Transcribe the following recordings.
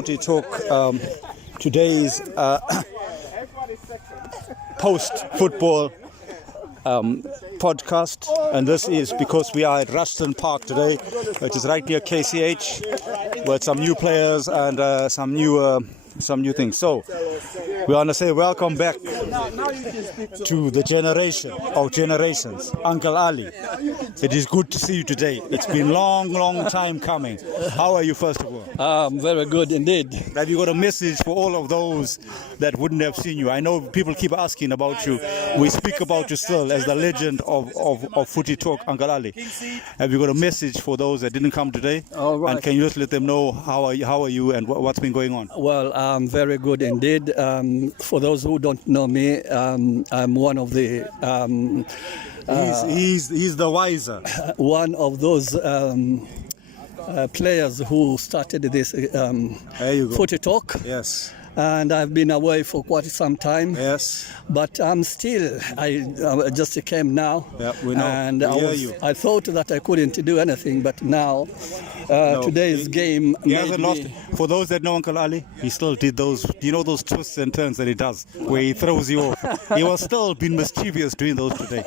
FutiTalk. Today's post-football podcast, and this is because we are at Ruskin Park today, which is right near KCH, with some new players and some new things. So we want to say welcome back to the generation of generations, Uncle Ali. It is good to see you today. It's been long time coming. How are you, first of all? Very good indeed. Have you got a message for all of those that wouldn't have seen you? I know people keep asking about you. We speak about you still as the legend of FutiTalk, Uncle Ali. Have you got a message for those that didn't come today? All right. And can you just let them know how are you and what's been going on? Well, I'm very good indeed. For those who don't know me, I'm one of the... He's the wiser. One of those players who started this FutiTalk. Yes. And I've been away for quite some time. Yes. But I'm still, I just came now. Yeah, we know. And I thought that I couldn't do anything, but now today's game. He hasn't lost. For those that know Uncle Ali, he still did those, those twists and turns that he does, where he throws you off. He was still being mischievous doing those today.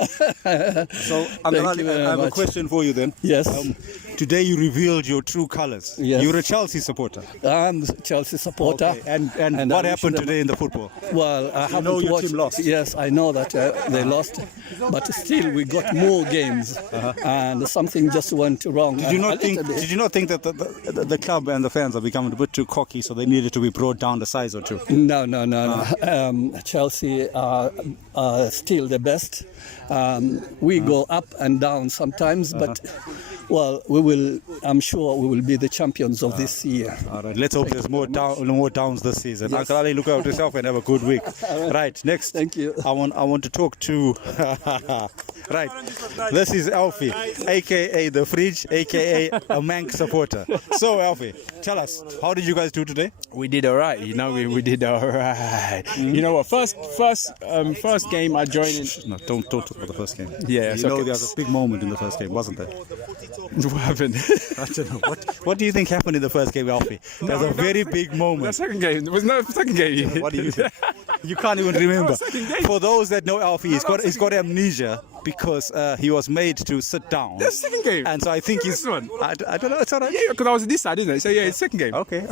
So, Uncle Ali, I have a question for you then. Yes. Today you revealed your true colors. Yes. You're a Chelsea supporter. I'm a Chelsea supporter. Okay. And what happened today in the football? Well, I haven't your watched. team lost. Yes, I know that they lost, but still we got more games, and something just went wrong. Did you not think that the club and the fans are becoming a bit too cocky, so they needed to be brought down the size or two? No. Chelsea are still the best. We go up and down sometimes, but. Well, I'm sure we will be the champions of this year. All right, let's hope there's more downs this season. Yes. Uncle Ali, look out yourself and have a good week. Right, next. Thank you. I want to talk to... Right, this is Alfie, a.k.a. The Fridge, a.k.a. a Mank supporter. So, Alfie, tell us, how did you guys do today? We did all right, we did all right. You know what, first game I joined in... No, don't talk about the first game. Yeah, there was a big moment in the first game, wasn't there? What happened? I don't know. What do you think happened in the first game, Alfie? There's a very big moment. The second game. There was no second game. What do you think? You can't even remember. For those that know Alfie, he's got amnesia because he was made to sit down. That's the second game. And so I think he's... one. I don't know, it's all right. Yeah, because I was on this side, isn't it? So yeah, it's second game. Okay.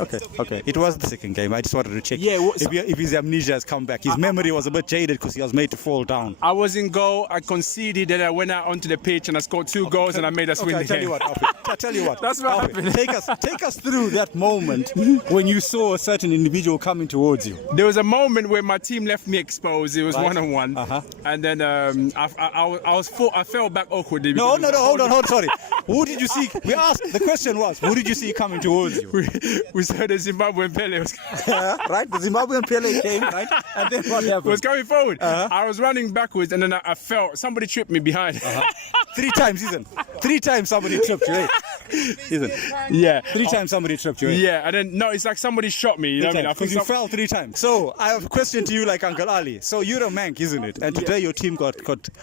It was the second game. I just wanted to check if his amnesia has come back. His memory was a bit jaded because he was made to fall down. I was in goal, I conceded, then I went out onto the pitch and I scored two goals and I made us win the game. I tell you what. That's what happened. Take us through that moment when you saw a certain individual coming towards you. There was a moment where my team left me exposed. It was one-on-one. And then I fell back awkwardly. No, hold on, sorry. Who did you see? The question was, who did you see coming towards you? We saw the Zimbabwean Pele. Right, the Zimbabwean Pele came, right? And then what happened? He was coming forward. I was running backwards and then I felt somebody tripped me behind. 3 times, isn't? 3 times somebody tripped you, isn't? Yeah. 3 times somebody tripped you. Yeah, and then, no, it's like somebody shot me. You know what I mean? Because you fell 3 times. So, I have a question to you like Uncle Ali. So, you're a Mank, isn't it? And today your team got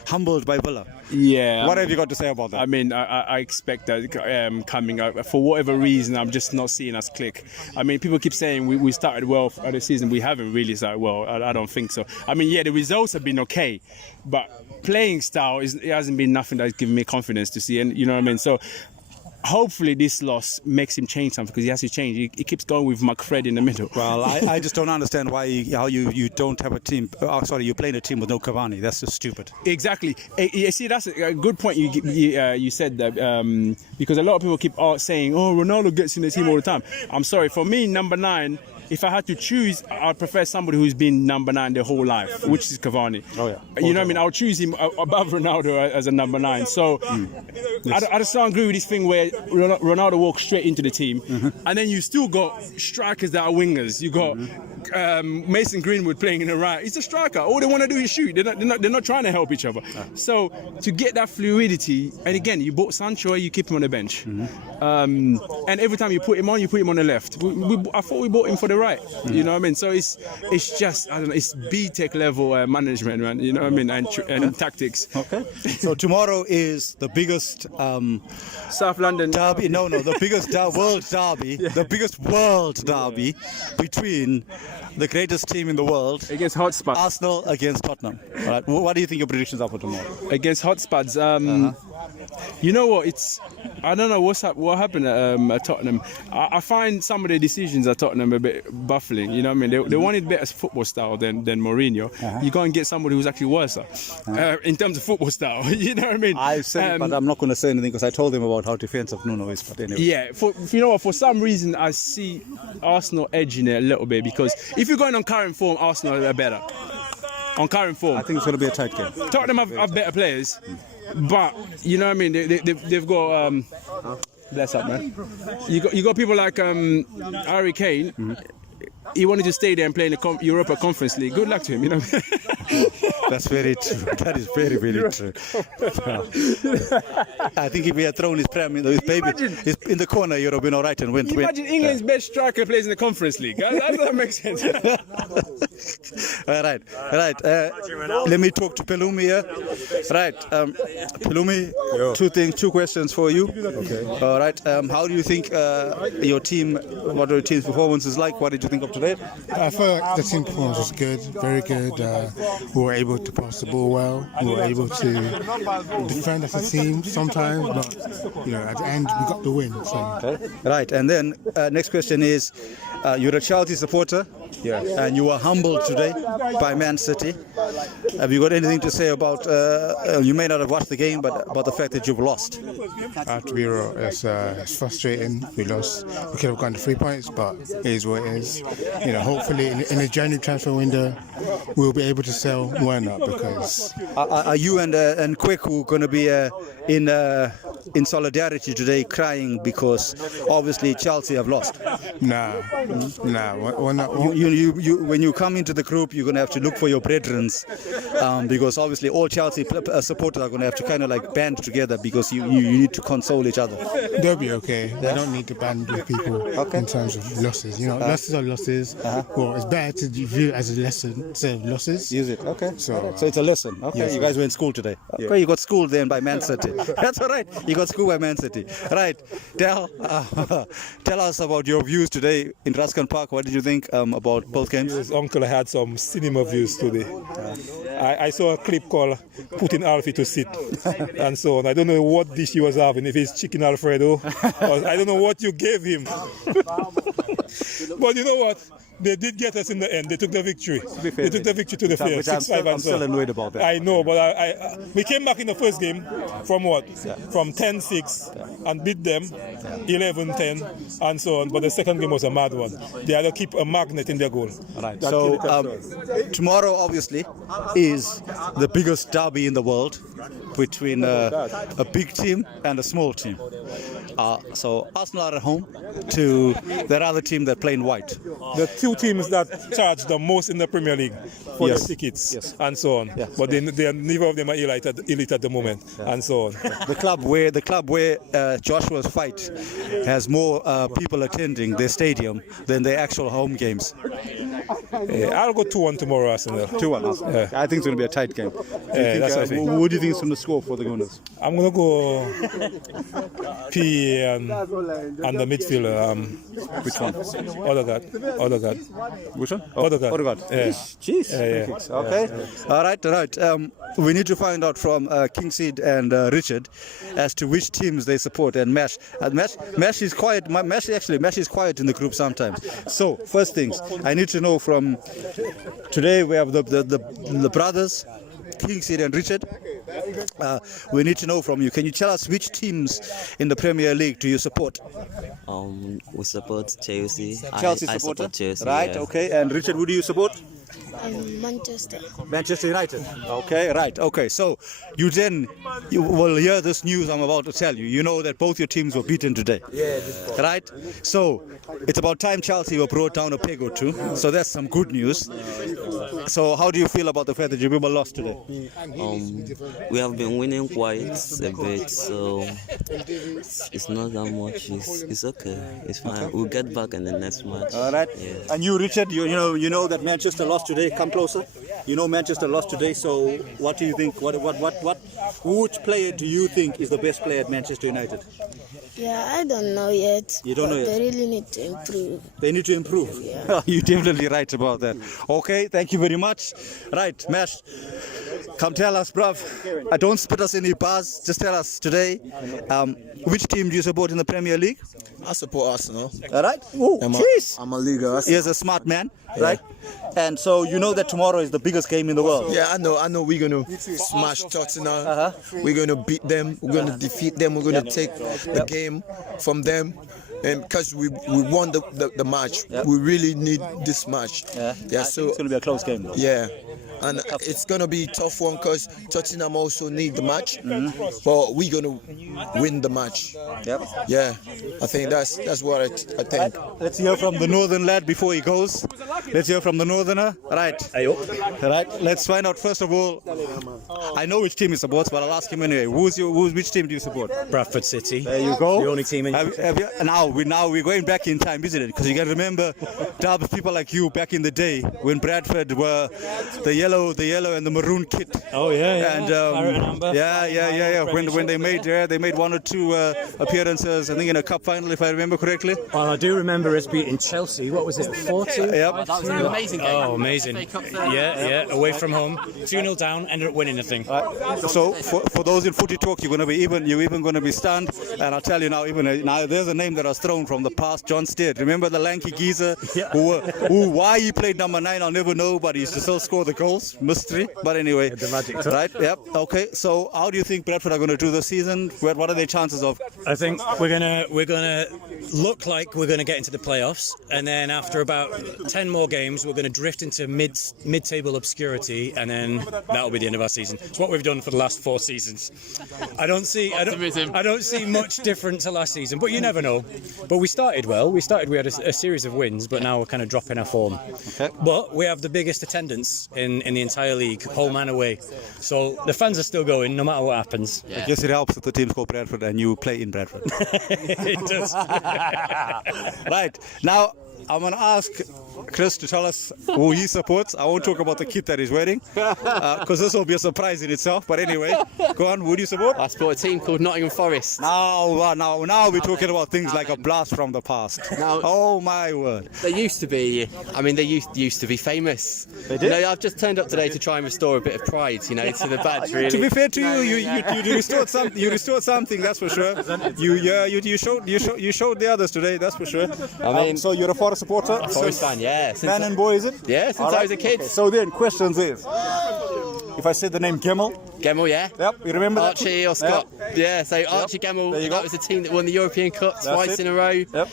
humbled by Villa. Yeah. What have you got to say about that? I mean, I expect that coming up. For whatever reason, I'm just not seeing us click. I mean, people keep saying we started well for the season. We haven't really started well. I don't think so. I mean, yeah, the results have been okay, but playing style, it hasn't been nothing that's given me confidence to see. And you know what I mean? So, hopefully this loss makes him change something because he has to change. He keeps going with McFred in the middle. Well, I just don't understand how you don't have a team. You're playing a team with no Cavani. That's just stupid. Exactly. You see, that's a good point you said that because a lot of people keep saying, oh, Ronaldo gets in the team all the time. I'm sorry. For me, number 9, if I had to choose, I'd prefer somebody who's been number 9 their whole life, which is Cavani. Oh, yeah. You know what I mean? I'll choose him above Ronaldo as a number 9. So Yes. I just don't agree with this thing where Ronaldo walks straight into the team, and then you still got strikers that are wingers. You got Mason Greenwood playing in the right. He's a striker. All they want to do is shoot. They're not trying to help each other. So to get that fluidity, and again, you bought Sancho, you keep him on the bench, and every time you put him on the left. I thought we bought him for the right. You know what I mean? So it's just, I don't know, it's B-Tech level management, man. You know what I mean? And tactics. Okay. So tomorrow is the biggest South London derby. No, the biggest world derby. The biggest world derby between the greatest team in the world against Hotspots. Arsenal against Tottenham. All right. What do you think your predictions are for tomorrow? Against Hotspots. You know what? I don't know what happened at Tottenham. I find some of the decisions at Tottenham a bit baffling. You know what I mean? They wanted better football style than Mourinho. You go and get somebody who's actually worse in terms of football style. You know what I mean? I said, but I'm not going to say anything because I told them about how defensive Nuno is. But anyway. Yeah, you know what? For some reason, I see Arsenal edging it a little bit because if you're going on current form, Arsenal are better. On current form, I think it's going to be a tight game. Tottenham have better players, but you know what I mean. They've got bless up, man. You got people like Harry Kane. He wanted to stay there and play in the Europa Conference League. Good luck to him, you know. That's very true. That is very, very true. I think if he had thrown his prem in his baby in the corner, you'd have been all right and went. Imagine England's best striker plays in the Conference League. That doesn't make sense. All right. Let me talk to Pelumi here. Right, Pelumi, two questions for you. Okay. All right. How do you think your team? What are your team's performance is like? What did you think of today? I felt like the team performance was good, very good. We were able to pass the ball well. We were able to defend as a team sometimes, but at the end we got the win. So. Okay. Right, and then next question is, you're a Chelsea supporter, and you were humbled today by Man City. Have you got anything to say about? You may not have watched the game, but about the fact that you've lost. To be real, it's frustrating. We lost. We could have gone to 3 points, but it is what it is. Hopefully in the January transfer window, we'll be able to sell Werner because. Are you and Kweku going to be in solidarity today, crying because obviously Chelsea have lost? Nah. We're not. When you come into the group, you're going to have to look for your brethren, because obviously all Chelsea supporters are going to have to kind of like band together because you need to console each other. They'll be okay. They don't need to band with people in terms of losses. Losses are losses. Well, it's better to view it as a lesson instead of losses. Is it? Okay. So it's a lesson. Okay. Yes, you guys were in school today. Okay. You got schooled then by Man City. That's all right. You got schooled by Man City. Right. Tell us about your views today in Ruskin Park. What did you think about both games? His uncle had some cinema views today. I saw a clip called "Putting Alfie to Sit" and so on. I don't know what dish he was having, if it's chicken Alfredo, or I don't know what you gave him. But you know what? They did get us in the end. They took the victory. They took the victory to the fair. 6-5 I'm still annoyed about that. I know, but we came back in the first game from what? From 10-6 and beat them 11-10 and so on. But the second game was a mad one. They had to keep a magnet in their goal. Right. So tomorrow, obviously, is the biggest derby in the world between a big team and a small team. So Arsenal are at home to their other team that play in white. The two teams that charge the most in the Premier League for the tickets and so on. But neither of them are elite at the moment and so on. The club where Joshua's fight has more people attending their stadium than their actual home games. I'll go 2-1 tomorrow, Arsenal. 2-1. Yeah. I think it's going to be a tight game. That's what I think. What do you think is going to score for the Gunners? I'm going to go P and the midfielder. Which one? Odegaard. Which one? Odegaard. Yeah. Jeez. Yeah. Okay. All right. We need to find out from Kingseed and Richard as to which teams they support. And Mesh is quiet. Mesh is quiet in the group sometimes. So first things, I need to know from today. We have the brothers, Kingseed and Richard. We need to know from you. Can you tell us which teams in the Premier League do you support? We support Chelsea. Chelsea I support Chelsea. Right. Yeah. Okay. And Richard, who do you support? Manchester United. Okay, right. Okay, so you will hear this news I'm about to tell you. You know that both your teams were beaten today. Yeah. Right? So it's about time Chelsea were brought down a peg or two. So that's some good news. So how do you feel about the fact that your people lost today? We have been winning quite a bit, so it's not that much. It's okay. It's fine. We'll get back in the next match. All right. Yeah. And you, Richard, you know that Manchester lost today. Come closer. You know Manchester lost today. So what do you think? Which player do you think is the best player at Manchester United? Yeah, I don't know yet. You don't know yet? They really need to improve. They need to improve. Yeah. You're definitely right about that. Okay, thank you very much. Right, Mash, come tell us, bruv. Don't spit us any bars. Just tell us today, which team do you support in the Premier League? I support Arsenal. All right. Oh, jeez. I'm a Liga. He's a smart man, right? And so you know that tomorrow is the biggest game in the world. Yeah, I know. We're gonna smash Tottenham. We're gonna beat them. We're gonna defeat them. We're gonna take the game from them. And because we won the match, we really need this match. Yeah. So it's gonna be a close game, though. yeah. And it's gonna be a tough one because Tottenham also need the match, but we're gonna win the match. Yep. Yeah, I think that's what I think. Let's hear from the northern lad before he goes. Let's hear from the northerner. Right. Right. Let's find out first of all. I know which team he supports, but I'll ask him anyway. Which team do you support? Bradford City. There you go. The only team in. Now we're going back in time, isn't it? Because you can remember, Dubs, people like you back in the day when Bradford were the yellow and the maroon kit. Oh yeah. And Claret and amber. yeah. When they made one or two appearances, I think in a cup final, if I remember correctly. Well, I do remember us beating Chelsea. What was it? 4-2. Yep. That was an amazing game. Oh, amazing. Yeah. Away from home, 2-0 down, ended up winning the thing. So for those in FutiTalk, you're even going to be stunned. And I'll tell you now there's a name that was thrown from the past, John Stead. Remember the lanky geezer who why he played number 9, I'll never know, but he used to still score the goals. Mystery. But anyway, The magic touch. right? Yep. Okay. So how do you think Bradford are going to do this season? What are their chances of? I think we're gonna look like we're gonna get into the playoffs, and then after about 10 more games, we're gonna drift into mid-table obscurity, and then that'll be the end of our season. It's what we've done for the last 4 seasons. I don't see much different to last season, but you never know. But we started well. We had a series of wins, but now we're kind of dropping our form. Okay. But we have the biggest attendance in the entire league, home and away. So the fans are still going, no matter what happens. I guess it helps that the team's called Bradford and you play in Bradford. It does. Right. Now, I'm going to ask Chris to tell us who he supports. I won't talk about the kit that he's wearing because this will be a surprise in itself. But anyway, go on. Who do you support? I support a team called Nottingham Forest. Now we're talking about things like a blast from the past. Now- Oh my word. They used to be, used to be famous. They did? I've just turned up today to try and restore a bit of pride, to the badge, really. To be fair to you, you restored something. You restored something. That's for sure. You showed the others today. That's for sure. So you're a Forest supporter. Forest fan, yeah. Man and boy, is it? Yeah, since All I was a kid. So then, questions is, if I said the name Gemmell, Gemmell, yeah. yep, you remember that? Archie or Scott. Yeah, so Archie Gemmell, There you go. that was the team that won the European Cup twice it. in a row. Yep.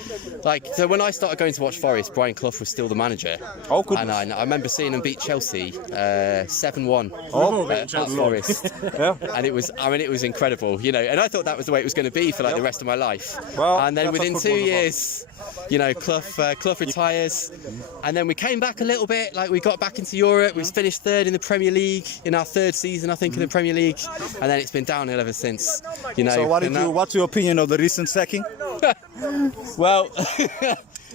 So when I started going to watch Forest, Brian Clough was still the manager. Oh, goodness. And I remember seeing them beat Chelsea 7-1 at Forest. Yeah. And it was incredible, and I thought that was the way it was going to be for the rest of my life. Well, and then that's within what 2 football's about. years, Clough retires, and then we came back a little bit. We got back into Europe. We finished 3rd in the Premier League in our 3rd season, I think, in the Premier League, and then it's been downhill ever since. So what's your opinion of the recent sacking? Well,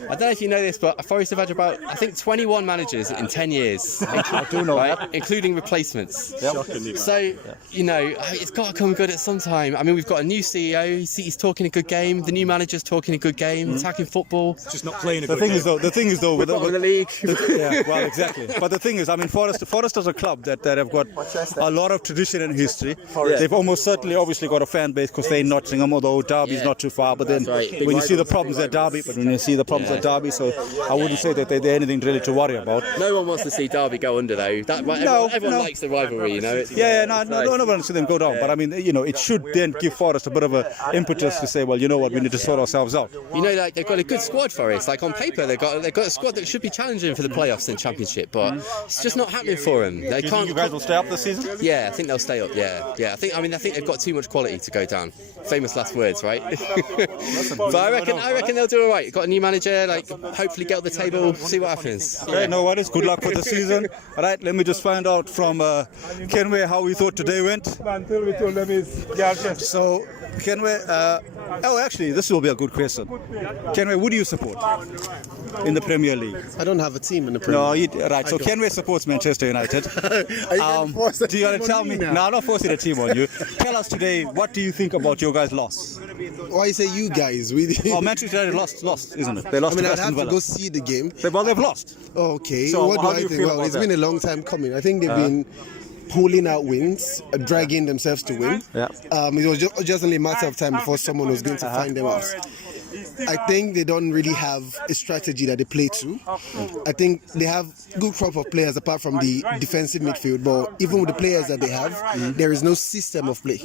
I don't know if you know this, but Forest have had about, I think, 21 managers in 10 years. I do know that. Including replacements. Yep. So, it's got to come good at some time. We've got a new CEO, he's talking a good game, the new manager's talking a good game, attacking football. Just not playing a The good game. thing is though, with Bottom of the league. yeah, well, exactly. But the thing is, Forest is a club that have got a lot of tradition and history. They've almost certainly, obviously, got a fan base because they're in Nottingham, although Derby's not too far. But then, right. when you see the problems at Derby, so I wouldn't say that they're anything really to worry about. No one wants to see Derby go under, though. Everyone likes the rivalry, No one wants to see them go down. But it should then give Forest a bit of an impetus to say, well, you know what, we need to sort ourselves out. They've got a good squad, Forest. On paper, they've got a squad that should be challenging for the playoffs and Championship, but it's just not happening for them. They can't. You guys will stay up this season? Yeah, I think they'll stay up. Yeah. I think they've got too much quality to go down. Famous last words, right? But I reckon they'll do all right. Got a new manager. pressure, like hopefully get on the table, see what happens. Okay, no worries. Good luck for the season. All right, let me just find out from Kenway how we thought today went. So, Kenway, actually, this will be a good question. Kenway, who do you support in the Premier League? I don't have a team in the Premier League. No, right. So Kenway supports Manchester United. Do you want to tell me? No, I'm not forcing a team on you. Tell us today, what do you think about your guys' loss? Why you say you guys? Manchester United lost, isn't it? They lost to I'd Aston have to Villa. go see the game. Well, they've lost. Okay. So what do how I do you think? feel Well, about it's that? been a long time coming. I think they've been pulling out wins, dragging themselves to win. Yeah. It was just only a matter of time before someone was going to find them out. I think they don't really have a strategy that they play to. I think they have good crop of players apart from the defensive midfield, but even with the players that they have, there is no system of play.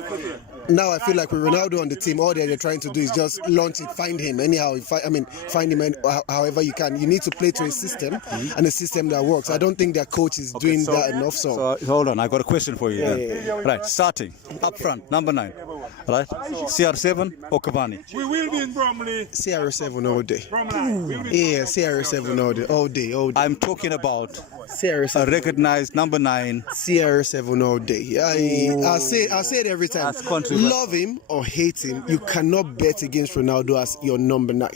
Now I feel like with Ronaldo on the team, all they're trying to do is just launch it, find him anyhow. Find him however you can. You need to play to a system and a system that works. I don't think their coach is doing that enough. So hold on, I got a question for you. Then. Right, starting up front, number 9. Right, CR7 or Cavani? We will be in Bromley. CR7 all day. Yeah, CR7 all day. I'm talking about CR7. a recognized number 9. CR7 all day. I say it every time. Love him or hate him, you cannot bet against Ronaldo as your number 9.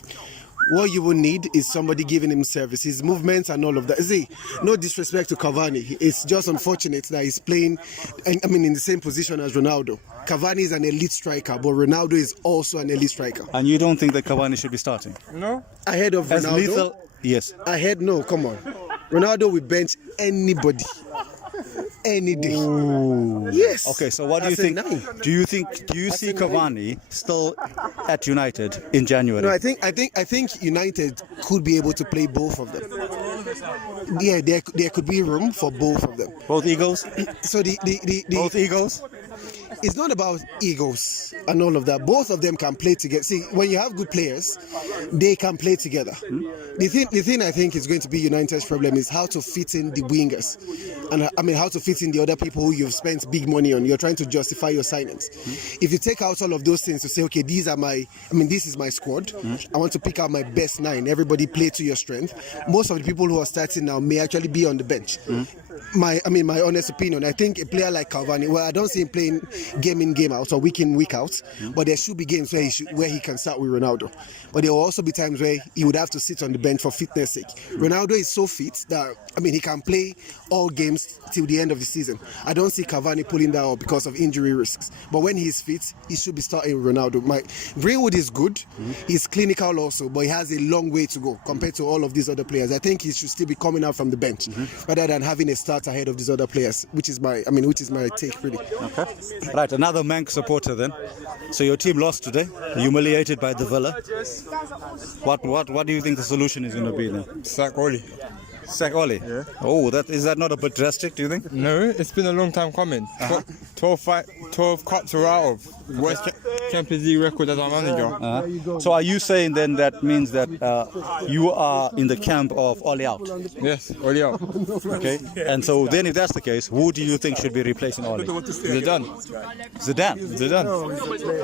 What you will need is somebody giving him service, his movements and all of that. See, no disrespect to Cavani. It's just unfortunate that he's playing, in the same position as Ronaldo. Cavani is an elite striker, but Ronaldo is also an elite striker. And you don't think that Cavani should be starting? No. Ahead of As Ronaldo? lethal? Yes. No, come on. Ronaldo will bench anybody. Any day. Ooh. Yes. Okay, so what do you think? Do you see Cavani still at United in January? No, I think United could be able to play both of them. Yeah, there could be room for both of them. Both egos? So both egos? It's not about egos and all of that. Both of them can play together. See, when you have good players, they can play together. The thing I think is going to be United's problem is how to fit in the wingers. And how to fit in the other people who you've spent big money on. You're trying to justify your signings. If you take out all of those things to say, okay, this is my squad. I want to pick out my best 9. Everybody play to your strength. Most of the people who are starting now may actually be on the bench. My honest opinion, I think a player like Cavani, well, I don't see him playing game in, game out or week in, week out, but there should be games where he can start with Ronaldo. But there will also be times where he would have to sit on the bench for fitness sake. Ronaldo is so fit that, he can play all games till the end of the season. I don't see Cavani pulling that out because of injury risks. But when he's fit, he should be starting with Ronaldo. Greenwood is good, he's clinical also, but he has a long way to go compared to all of these other players. I think he should still be coming out from the bench rather than having a start ahead of these other players, which is my take really. Okay. Right, another Manx supporter then. So your team lost today, humiliated by the Villa. What do you think the solution is going to be then? Sack Oli. Sack Oli? Yeah. Oh, is that not a bit drastic, do you think? No, it's been a long time coming. 12 cups are out of West Champions League record as our manager. So are you saying then that means that you are in the camp of Oli out? Yes, Oli out. Okay. And so then if that's the case, who do you think should be replacing Oli? Zidane.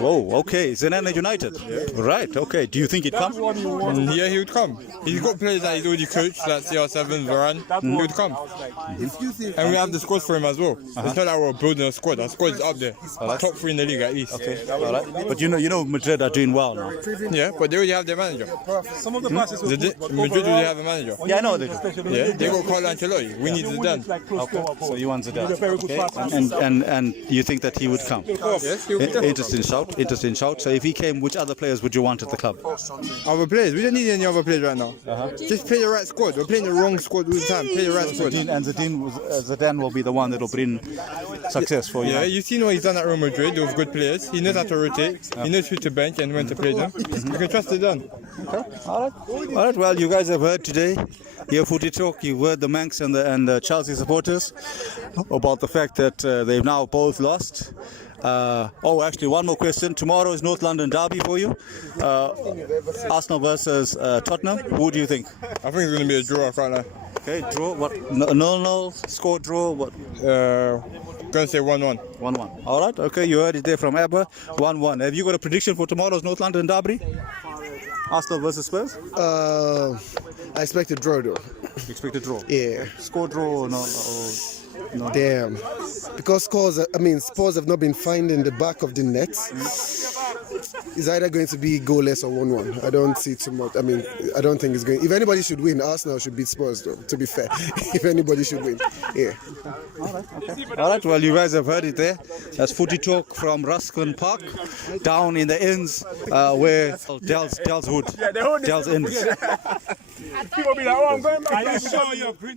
Whoa, okay. Zidane at United. Right, okay. Do you think he'd come? Yeah, he would come. He's got players that he's already coached, like CR7, Varane. He would come. And we have the squad for him as well. It's not that we're building a squad. Our squad is up there. Top 3 in the league at least. Okay. All right. But you know Madrid are doing well now. Yeah, but they already have their manager. Some of the passes were Madrid already have a manager. Yeah, I know they do. Yeah, they got Carlo Ancelotti. We need Zidane. Okay. So you want Zidane. Okay. And you think that he would come? Yes, he would come. Interesting shout. So if he came, which other players would you want at the club? Other players? We don't need any other players right now. Just play the right squad. We're playing the wrong squad all the time. Play the right squad. Zidane will be the one that will bring success for you. Yeah, you've seen what he's done at Real Madrid with good players. He knows how to rotate. He knows who to bench and when to play them. You can trust Zidane. Okay. All right. Well, you guys have heard today here FutiTalk. You heard the Manx and the Chelsea supporters about the fact that they've now both lost. Actually, one more question. Tomorrow is North London derby for you. Arsenal versus Tottenham. Who do you think? I think it's going to be a draw right now. Okay, draw. What? 0-0 score draw. What? Going to say 1-1. 1-1. All right. Okay, you heard it there from Abba. 1-1. Have you got a prediction for tomorrow's North London derby? Arsenal versus Spurs? I expect a draw though. You expect a draw? Yeah. Score draw or no? No. Damn. Because Spurs have not been finding the back of the net. It's either going to be goalless or 1-1. I don't see too much. I mean, I don't think it's going. If anybody should win, Arsenal should beat Spurs, though. To be fair, if anybody should win, yeah. All right. Well, you guys have heard it there. That's FutiTalk from Ruskin Park, down in the ends where Dell's Hood, Dell's Ends. People be like, oh, I'm going back. Are you sure you're green?